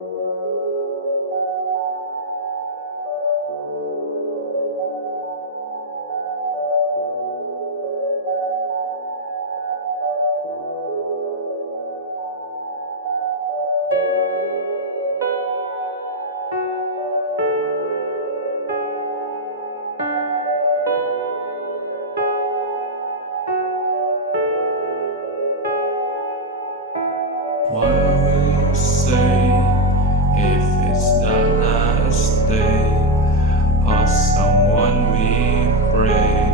What will you say if it's the last day of someone we pray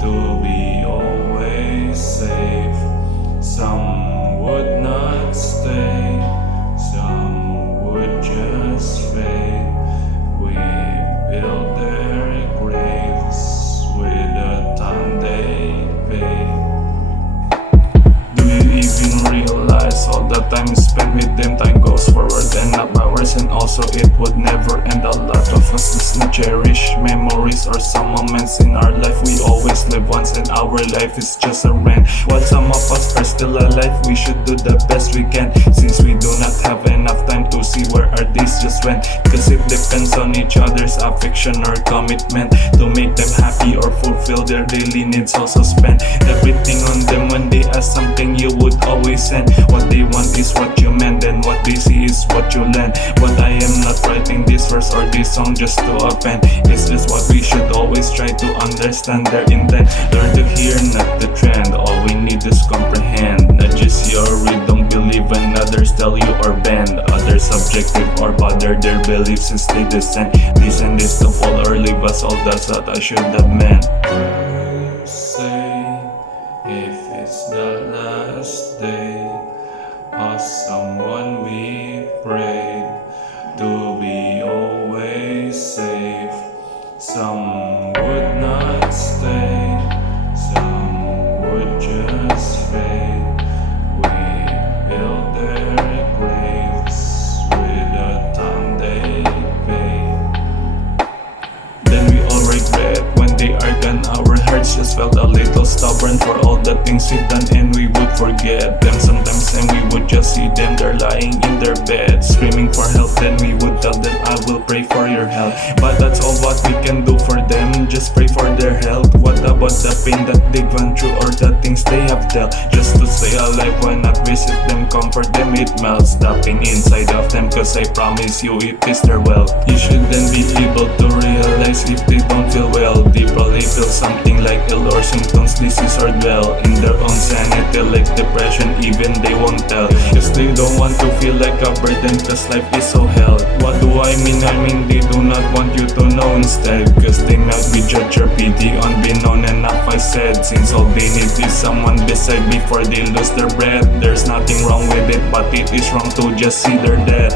to be always safe? Some would not stay, some would just fade. We build their graves with the time they pay. Do you even realize all the time spent with them? Time goes forward and not backwards, and also it would never end. A lot of us listen, cherish memories or some moments in our life. We always live once and our life is just a rent. While some of us are still alive, we should do the best we can, since we do not have enough time to see where our days just went. Cause it depends on each other's affection or commitment to make them happy or fulfill their daily needs. Also spend everything on them. When they ask something, you would always send. What they want is what you meant, and what they see is what you learn. But I am not writing this verse or this song just to offend. It's just what we should always try to understand their intent. Learn to hear, not the trend. All we need is comprehend. Not just your read, don't believe when others tell you or bend. Others subjective or bother their beliefs since they descend. Listen this to fall or leave us all, that's what I should have meant. What will you say if it's the last day of someone we prayed to be always safe? Some would not stay, some would just fade. We build their graves with the time they pay. Then we all regret when they are gone. Our hearts just felt a little stubborn for all the things we've done, and we would forget them sometimes, and we would just see them there lying in their bed screaming for help. Then we would tell them, I will pray for your help. But that's all what we can do for them, just pray for their health. What about the pain that they've gone through or the things they have dealt? Just to stay alive, why not visit them, comfort them? It melts the pain inside of them, cause I promise you it is their wealth. You should then be able to realize if they don't feel well. They probably feel something like ill or symptoms, disease or dwell in their own sanity like depression. Even they won't tell, cause they don't want to feel like a burden, cause life is so hell. What do I mean? I mean they do not want you to know instead, cause they not be judge or pity unbeknown. Enough I said, since all they need is someone beside before they lose their breath. There's nothing wrong with it, but it is wrong to just see their death.